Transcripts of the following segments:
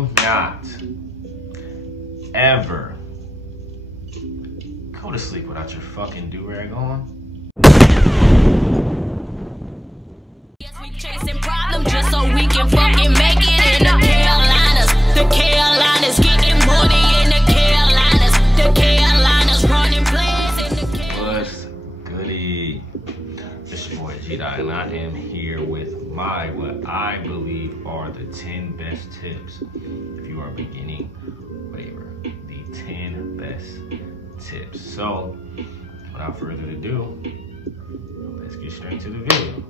do not ever go to sleep without your fucking do-rag on. Chasing problems just so we can fucking make it in the Carolinas. The Carolinas getting money in the Carolinas. The Carolinas running plays in the Carolinas. What's goody? It's your boy Geedot, and I am here with what I believe are the 10 best tips if you are beginning waiver. The 10 best tips. So, without further ado, let's get straight to the video.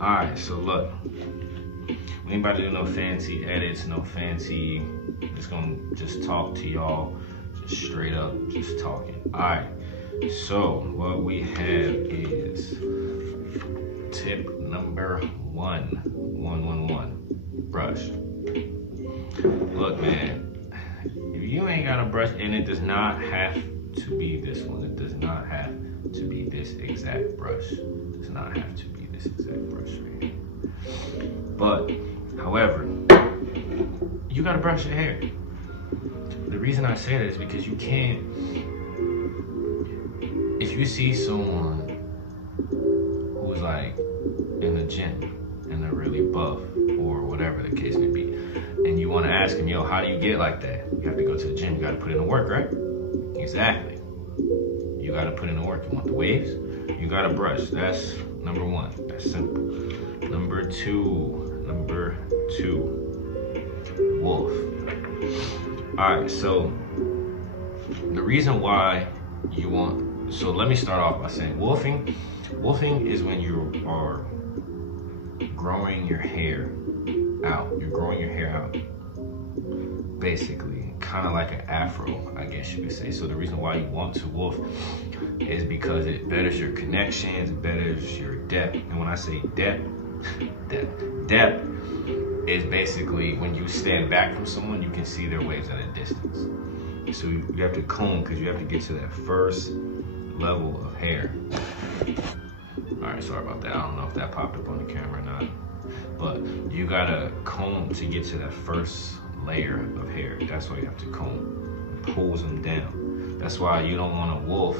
Alright, so look, we ain't about to do no fancy edits, no fancy, just gonna talk to y'all, just straight up, just talking. Alright, so what we have is tip number 1, brush. Look, man, if you ain't got a brush, and it does not have to be this one, it does not have to be this exact brush, it does not have to be this exact brush right here. But, however, you gotta brush your hair. The reason I say that is because you can't, if you see someone who's like in the gym and they're really buff or whatever the case may be, and you wanna ask them, yo, how do you get like that? You have to go to the gym, you gotta put in the work, right? Exactly. You gotta put in the work. You want the waves? You gotta brush. That's number 1. That's simple. Number two, wolf. Alright, so the reason why you want, so let me start off by saying wolfing is when you are growing your hair out. You're growing your hair out, basically, kind of like an afro, I guess you could say. So the reason why you want to wolf is because it betters your connections, it betters your depth. And when I say depth is basically when you stand back from someone, you can see their waves at a distance. So you have to comb because you have to get to that first level of hair. All right, sorry about that. I don't know if that popped up on the camera or not, but you gotta comb to get to that first layer of hair. That's why you have to comb. It pulls them down. That's why you don't want to wolf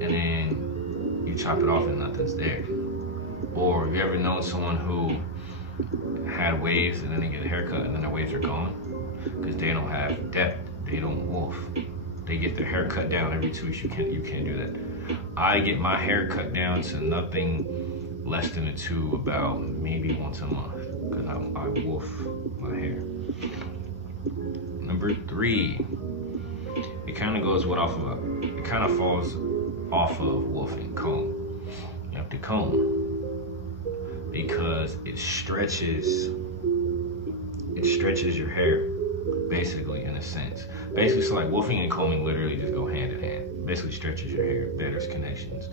and then you chop it off and nothing's there. Or you ever known someone who had waves and then they get a haircut and then their waves are gone? Because they don't have depth. They don't wolf. They get their hair cut down every 2 weeks. You can't do that. I get my hair cut down to nothing less than a 2, about maybe once a month, because I wolf my hair. Number 3, it kind of falls off of wolfing. Comb. You have to comb because it stretches your hair, basically, in a sense. Basically, so like wolfing and combing literally just go hand in hand. Basically stretches your hair, betters connections.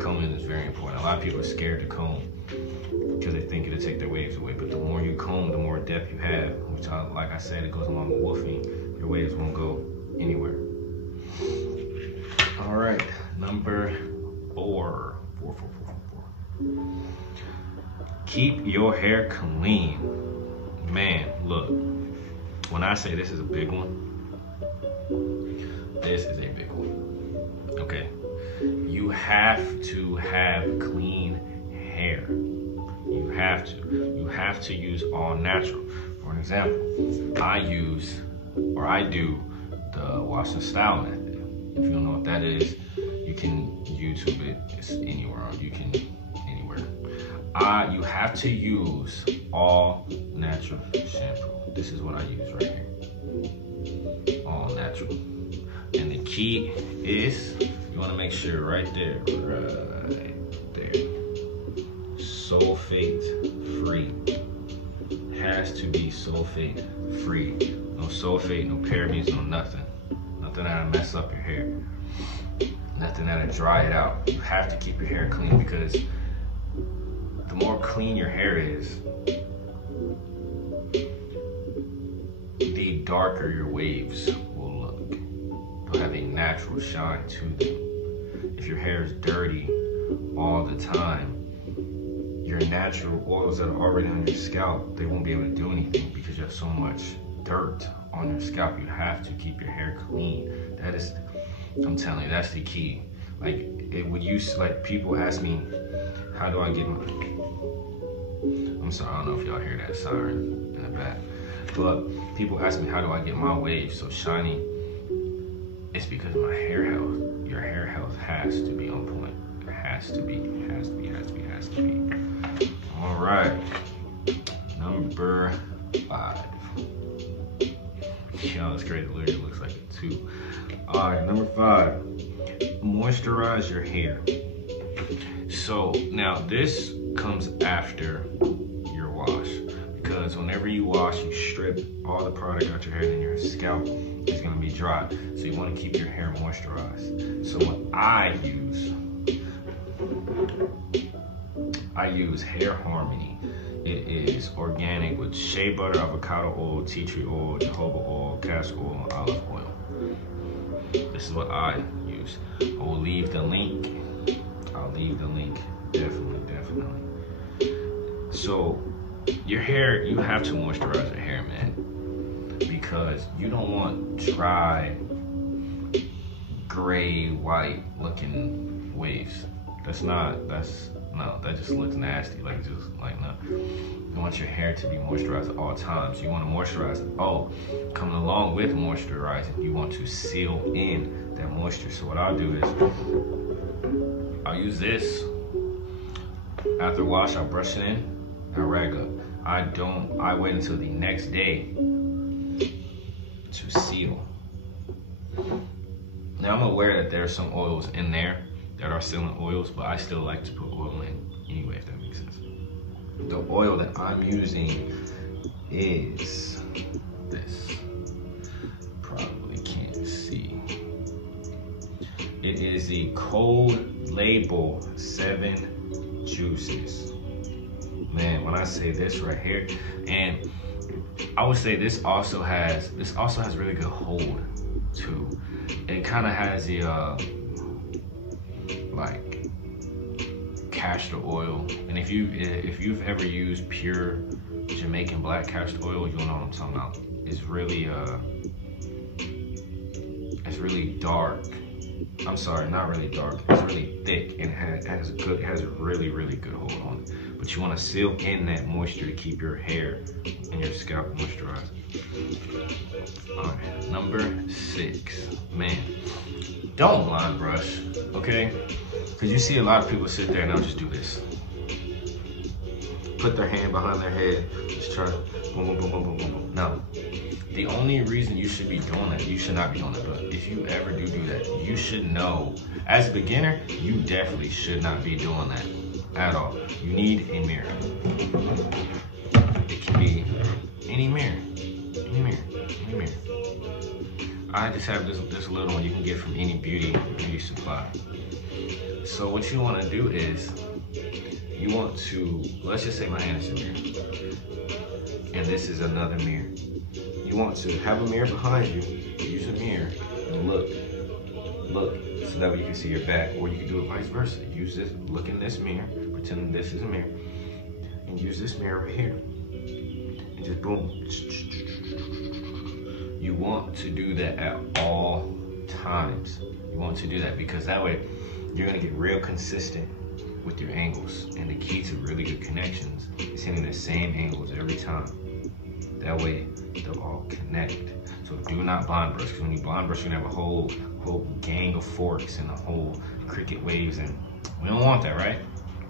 Combing is very important. A lot of people are scared to comb because they think it'll take their waves away. But the more you comb, the more depth you have, which, like I said, it goes along with wolfing. Your waves won't go anywhere. All right, number 4. Keep your hair clean. Man, look, when I say this is a big one, this is a big one. Okay, you have to have clean hair. You have to use all natural. For an example, I do the wash and style method. If you don't know what that is, you can YouTube it. It's anywhere. You have to use all natural shampoo. This is what I use right here. All natural. And the key is, you want to make sure right there, sulfate free. It has to be sulfate free. No sulfate, no parabens, no nothing. Nothing that'll mess up your hair. Nothing that'll dry it out. You have to keep your hair clean because the more clean your hair is, the darker your waves will look. They'll have a natural shine to them. If your hair is dirty all the time, your natural oils that are already on your scalp, they won't be able to do anything because so much dirt on your scalp. You have to keep your hair clean. That is, I'm telling you, that's the key. Like, it would use, like, people ask me, how do I get my, I'm sorry, I don't know if y'all hear that siren in the back, but people ask me, how do I get my waves so shiny? It's because my hair health. Your hair health has to be on point. It has to be. All right, number 5. Yo, it's great. It literally looks like it too. All right, number 5, moisturize your hair. So now this comes after your wash, because whenever you wash, you strip all the product out your hair, and your scalp is gonna be dry. So you wanna keep your hair moisturized. So what I use Hair Harmony. It is organic with shea butter, avocado oil, tea tree oil, jojoba oil, castor oil, and olive oil. This is what I use. I will leave the link. I'll leave the link. Definitely. So your hair, you have to moisturize your hair, man, because you don't want dry, gray, white looking waves. That just looks nasty. No. You want your hair to be moisturized at all times. You want to moisturize it. Oh, coming along with moisturizing, you want to seal in that moisture. So what I'll do is, I'll use this. After wash, I'll brush it in, I rag up. I wait until the next day to seal. Now I'm aware that there are some oils in there that are sealing oils, but I still like to put oil in anyway, if that makes sense. The oil that I'm using is this. Probably can't see. It is the Cold Label 7 Juices. Man, when I say this right here, and I would say this also has really good hold too. It kind of has the like castor oil, and if you've ever used pure Jamaican black castor oil, you'll know what I'm talking about. It's really dark. I'm sorry, not really dark. It's really thick, and it has a really good hold on it. But you want to seal in that moisture to keep your hair and your scalp moisturized. All right, number 6, man, don't blind brush, okay? Because you see a lot of people sit there and they'll just do this. Put their hand behind their head, just try to boom, boom, boom, boom, boom, boom, boom. No. The only reason you should be doing that, you should not be doing that, but if you ever do that, you should know, as a beginner, you definitely should not be doing that at all. You need a mirror. It can be any mirror. I just have this little one you can get from any beauty supply. So what you want to do is, you want to, let's just say my hand is a mirror, and this is another mirror. You want to have a mirror behind you, use a mirror, and look, so that way you can see your back, or you can do it vice versa. Use this, look in this mirror, pretend this is a mirror, and use this mirror right here, and just boom. You want to do that at all times. You want to do that because that way you're gonna get real consistent with your angles, and the key to really good connections is hitting the same angles every time. That way they'll all connect. So do not blind brush, because when you blind brush, you're gonna have a whole gang of forks and a whole cricket waves, and we don't want that, right?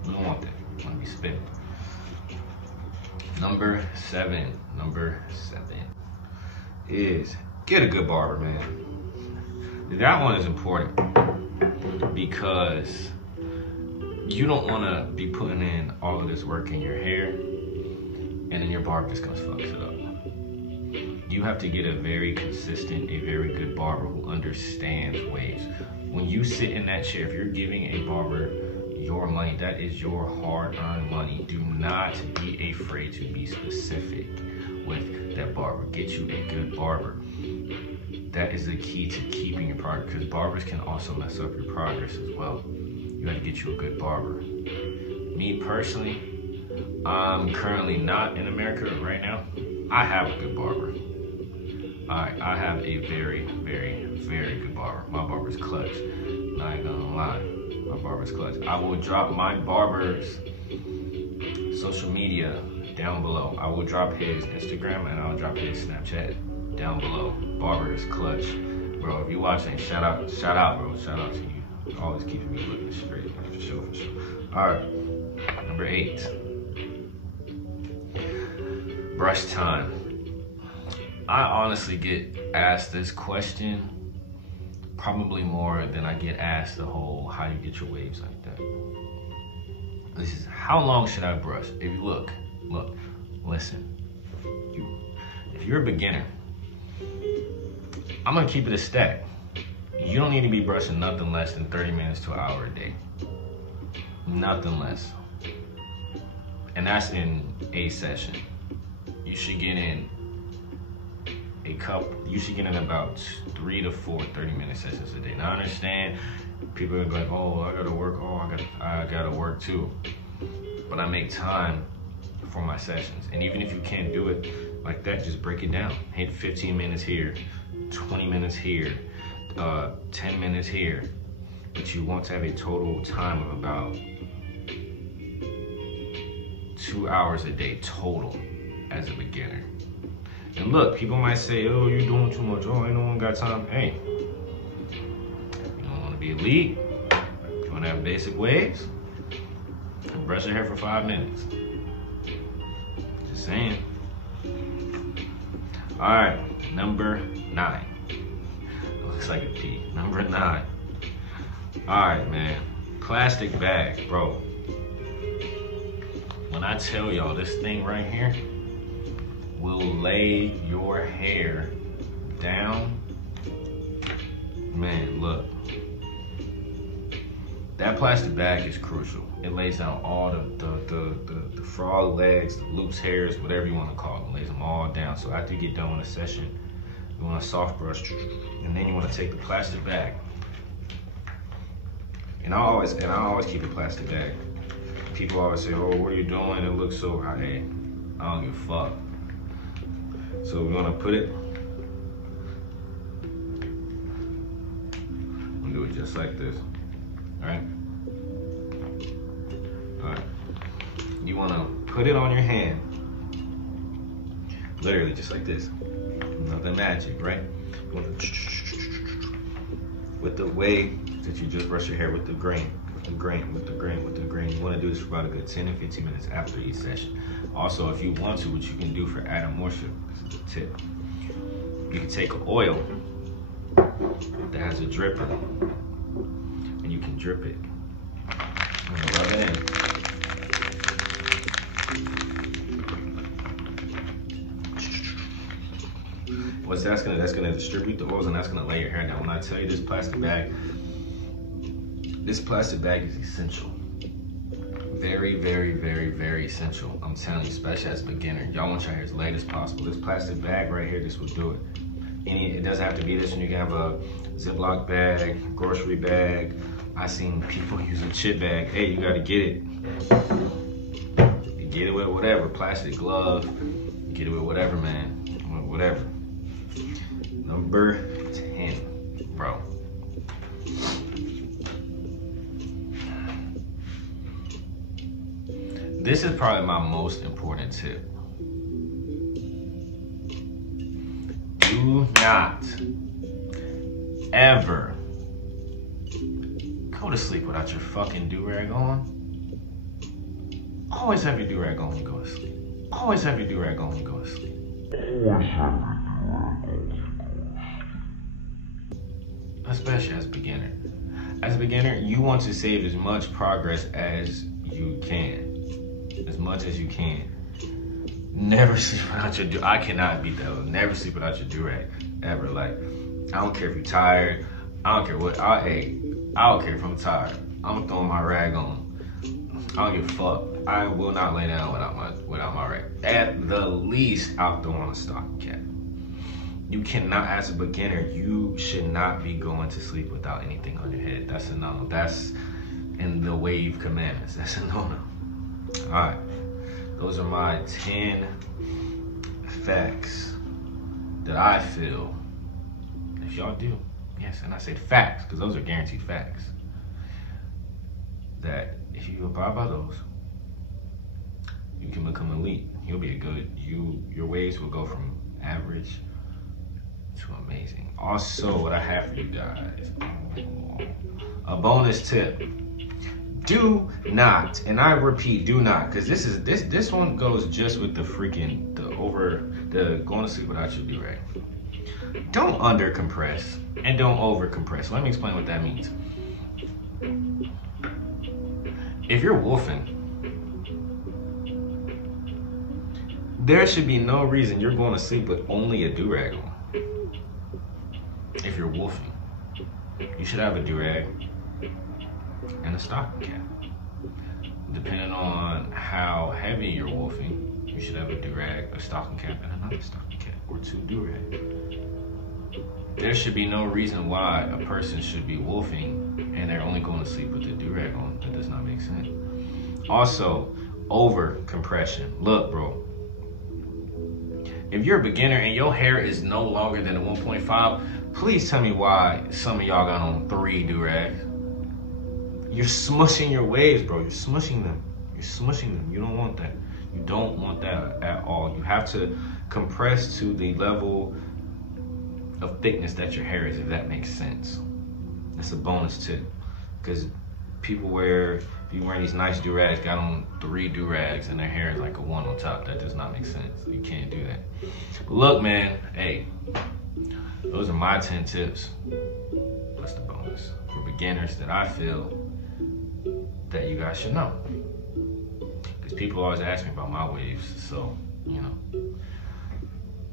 We don't want that. We want to be spinning. Number 7 is get a good barber, man. That one is important because you don't want to be putting in all of this work in your hair and then your barber just comes fucks it up. You have to get a very consistent, a very good barber who understands waves. When you sit in that chair, if you're giving a barber your money, that is your hard-earned money. Do not be afraid to be specific with that barber. Get you a good barber. That is the key to keeping your progress, because barbers can also mess up your progress as well. You have to get you a good barber. Me personally, I'm currently not in America right now. I have a good barber. I have a very, very, very good barber. My barber's clutch. Not even gonna lie. My barber's clutch. I will drop my barber's social media down below. I will drop his Instagram and I'll drop his Snapchat down below. Barber's clutch. Bro, if you watching, shout out, bro. Shout out to you. Always keeping me looking straight. For sure. Alright. Number 8. Brush time. I honestly get asked this question probably more than I get asked the whole how you get your waves like that. This is how long should I brush? If you look, listen. If you're a beginner, I'm gonna keep it a stack. You don't need to be brushing nothing less than 30 minutes to an hour a day. Nothing less. And that's in a session. You should get in you should get in about 3 to 4 30-minute sessions a day. Now I understand people are like, oh, I gotta work, I gotta work too. But I make time for my sessions. And even if you can't do it like that, just break it down. Hit 15 minutes here, 20 minutes here, 10 minutes here. But you want to have a total time of about 2 hours a day total as a beginner. And look, people might say, oh, you're doing too much. Oh, ain't no one got time. Hey, you don't want to be elite. You want to have basic waves? Brush your hair for 5 minutes. Just saying. All right, number 9. Looks like a P. Number 9. All right, man. Plastic bag, bro. When I tell y'all this thing right here will lay your hair down, man, look. That plastic bag is crucial. It lays down all the frog legs, the loose hairs, whatever you want to call them. It lays them all down. So after you get done with a session, you want to soft brush, and then you want to take the plastic bag. And I always keep a plastic bag. People always say, oh, what are you doing? It looks so hot. Hey, I don't give a fuck. So we're gonna put it, we'll do it just like this, all right? All right, you wanna put it on your hand, literally just like this, nothing magic, right? You wanna, with the way that you just brush your hair with the grain. You wanna do this for about a good 10 to 15 minutes after each session. Also, if you want to, what you can do for added moisture, this is a tip. You can take an oil that has a dripper, and you can drip it. And rub it in. What's that's gonna distribute the oils, and that's gonna lay your hair down. When I tell you this plastic bag is essential. Very, very, very, very essential. I'm telling you, especially as a beginner. Y'all want your hair as light as possible. This plastic bag right here, this will do it. It doesn't have to be this one. You can have a Ziploc bag, grocery bag. I seen people use a chip bag. Hey, you gotta get it. You get it with whatever, plastic glove. You get it with whatever, man, whatever. Number 10, bro. This is probably my most important tip. Do not ever go to sleep without your fucking do-rag on. Always have your do-rag on when you go to sleep. Always have your do-rag on when you go to sleep. Especially as a beginner. As a beginner, you want to save as much progress as you can. As much as you can. Never sleep without your do-rag. I cannot beat that. Never sleep without your do-rag. Ever. Like, I don't care if you're tired. I don't care what. I don't care if I'm tired. I'm throwing my rag on. I don't give a fuck. I will not lay down without my rag. At the least, I'll throw on a stocking cap. You cannot, as a beginner, you should not be going to sleep without anything on your head. That's a no. That's in the wave commandments. That's a no-no. All right, those are my 10 facts that I feel, if y'all do, yes, and I say facts because those are guaranteed facts, that if you abide by those, you can become elite. You'll be your waves will go from average to amazing. Also, what I have for you guys, a bonus tip. Do not, and I repeat, do not, because this one goes just with the going to sleep without your do-rag. Don't under compress and don't over compress. Let me explain what that means. If you're wolfing, there should be no reason you're going to sleep with only a do-rag on. If you're wolfing, you should have a do-rag and a stocking cap. Depending on how heavy you're wolfing, you should have a do-rag, a stocking cap, and another stocking cap, or 2 do-rags. There should be no reason why a person should be wolfing and they're only going to sleep with a do-rag on. That does not make sense. Also, over compression. Look, bro, if you're a beginner and your hair is no longer than a 1.5, please tell me why some of y'all got on 3 do-rags. You're smushing your waves, bro. You're smushing them. You're smushing them. You don't want that. You don't want that at all. You have to compress to the level of thickness that your hair is, if that makes sense. That's a bonus tip. Because people wearing these nice do-rags, got on 3 do-rags and their hair is like a 1 on top. That does not make sense. You can't do that. But look, man, hey, those are my 10 tips. Plus the bonus for beginners that I feel that you guys should know. Because people always ask me about my waves, so you know.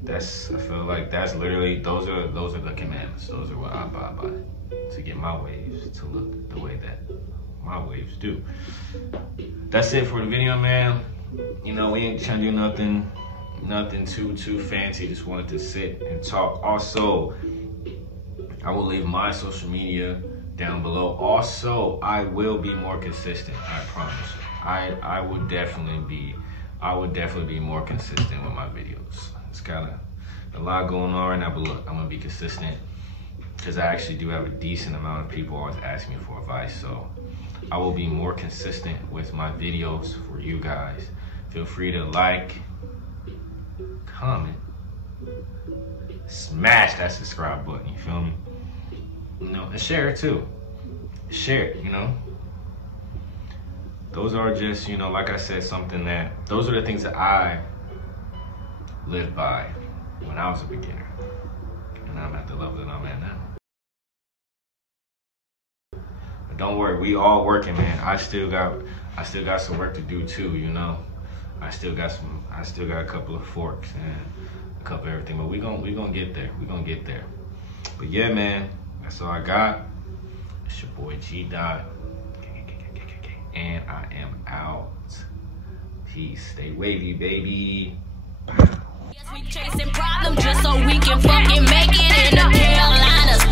I feel like that's literally, those are the commandments. Those are what I abide by, to get my waves to look the way that my waves do. That's it for the video, man. You know, we ain't trying to do nothing too fancy. Just wanted to sit and talk. Also, I will leave my social media down below. Also, I will be more consistent, I promise. I would definitely be more consistent with my videos. It's got a lot going on right now, but look, I'm gonna be consistent because I actually do have a decent amount of people always asking me for advice. So I will be more consistent with my videos for you guys. Feel free to like, comment, smash that subscribe button, you feel me? You know, and share it too. Share it, you know? Those are just, you know, like I said, those are the things that I lived by when I was a beginner. And I'm at the level that I'm at now. But don't worry, we all working, man. I still got some work to do too, you know? I still got a couple of forks and a couple of everything, but we gonna get there. We gonna get there. But yeah, man, that's all I got. It's your boy Geedot, and I am out. Peace. Stay wavy, baby. Yes, we chasing problems just so we can fucking make it in the Carolinas.